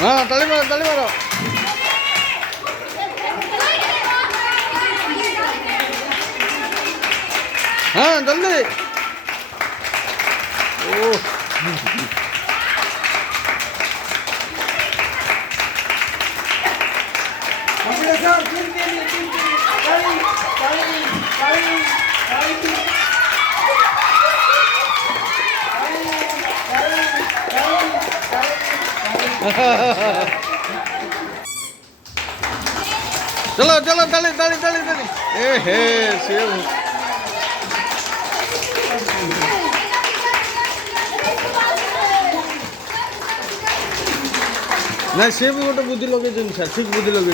हाँ ताली मारो ताली मारो। हाँ जल्दी। ओह चलो चलो ताली ताली ताली ताली। ए हे सेव ना सेव गोटे बुद्धि लगे ठीक बुद्धि लगे।